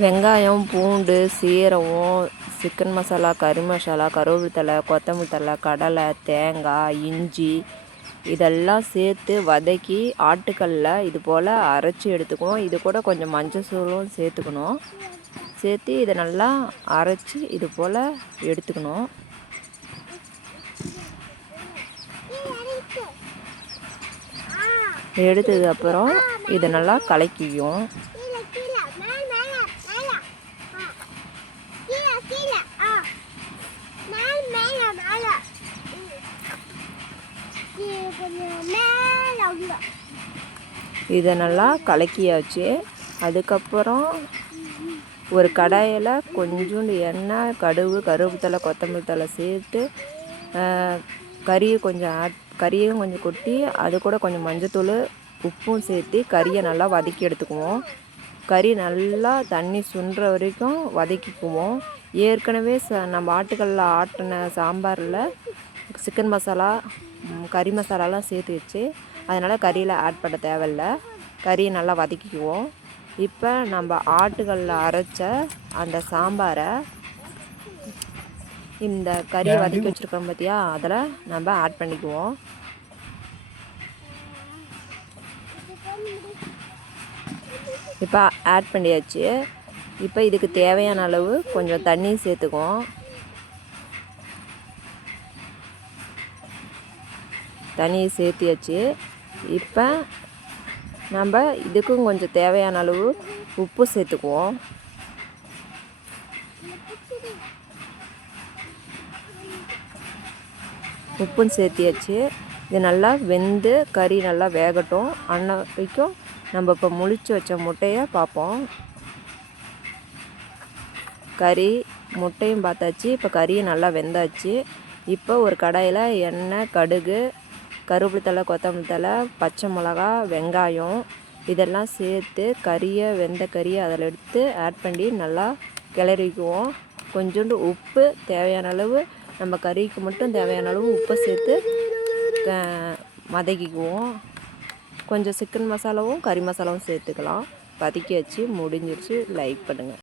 வெங்காயம், பூண்டு, சீரகம், சிக்கன் மசாலா, கறி மசாலா, கருவேப்பிலை தழை, கொத்தமல்லி தழை, கடலை, தேங்காய், இஞ்சி இதெல்லாம் சேர்த்து வதக்கி ஆட்டுக்கல்ல இது போல் அரைச்சி எடுத்துக்குவோம். இது கூட கொஞ்சம் மஞ்சள் தூளும் சேர்த்துக்கணும். சேர்த்து இதை நல்லா அரைச்சி இது போல் எடுத்துக்கணும். எடுத்ததுக்கப்புறம் இதை நல்லா கலக்கிக்கும். இதை நல்லா கலக்கியாச்சு. அதுக்கப்புறம் ஒரு கடாயில் கொஞ்சோண்டு எண்ணெய், கடுகு, கருவேப்பிலை தழை, கொத்தமல்லி தழை சேர்த்து கறியும் கொஞ்சம் கொட்டி அது கூட கொஞ்சம் மஞ்சத்தூள், உப்பும் சேர்த்து கறியை நல்லா வதக்கி எடுத்துக்குவோம். கறி நல்லா தண்ணி சுண்டுற வரைக்கும் வதக்கிக்குவோம். ஏற்கனவே நம்ம ஆட்டுக்கல்ல ஆட்டின சாம்பாரில் சிக்கன் மசாலா, கறி மசாலாலாம் சேர்த்து வச்சு அதனால் கறியில் ஆட் பண்ண தேவையில்லை. கறியை நல்லா வதக்கிக்குவோம். இப்போ நம்ம ஆட்டுக்கல்ல அரைச்ச அந்த சாம்பாரை இந்த கறியை வதக்கி வச்சுருக்கோம் பார்த்தியா, அதில் நம்ம ஆட் பண்ணிக்குவோம். இப்போ ஆட் பண்ணியாச்சு. இப்போ இதுக்கு தேவையான அளவு கொஞ்சம் தண்ணி சேர்த்துக்குவோம். தண்ணி சேர்த்தியாச்சு. இப்போ நம்ம இதுக்கும் கொஞ்சம் தேவையான அளவு உப்பு சேர்த்துக்குவோம். உப்பும் சேர்த்தியாச்சு. இது நல்லா வெந்து கறி நல்லா வேகட்டும். அன்னைக்கும் நம்ம இப்போ முழிச்சு வச்ச முட்டையை பார்ப்போம். கறி முட்டையும் பார்த்தாச்சு. இப்போ கறியும் நல்லா வெந்தாச்சு. இப்போ ஒரு கடாயில் எண்ணெய், கடுகு, கருவேப்பிலை தழை, கொத்தமல்லி தழை, பச்சை மிளகா, வெங்காயம் இதெல்லாம் சேர்த்து வெந்த கறியை அதில் எடுத்து ஆட் பண்ணி நல்லா கிளறிக்குவோம். கொஞ்சோண்டு உப்பு தேவையான அளவு, நம்ம கறிக்கு மட்டும் தேவையான அளவு உப்பை சேர்த்து வதக்கிக்குவோம். கொஞ்சம் சிக்கன் மசாலாவும் கறி மசாலாவும் சேர்த்துக்கலாம். வதக்கி வச்சு முடிஞ்சிருச்சு. லைக் பண்ணுங்கள்.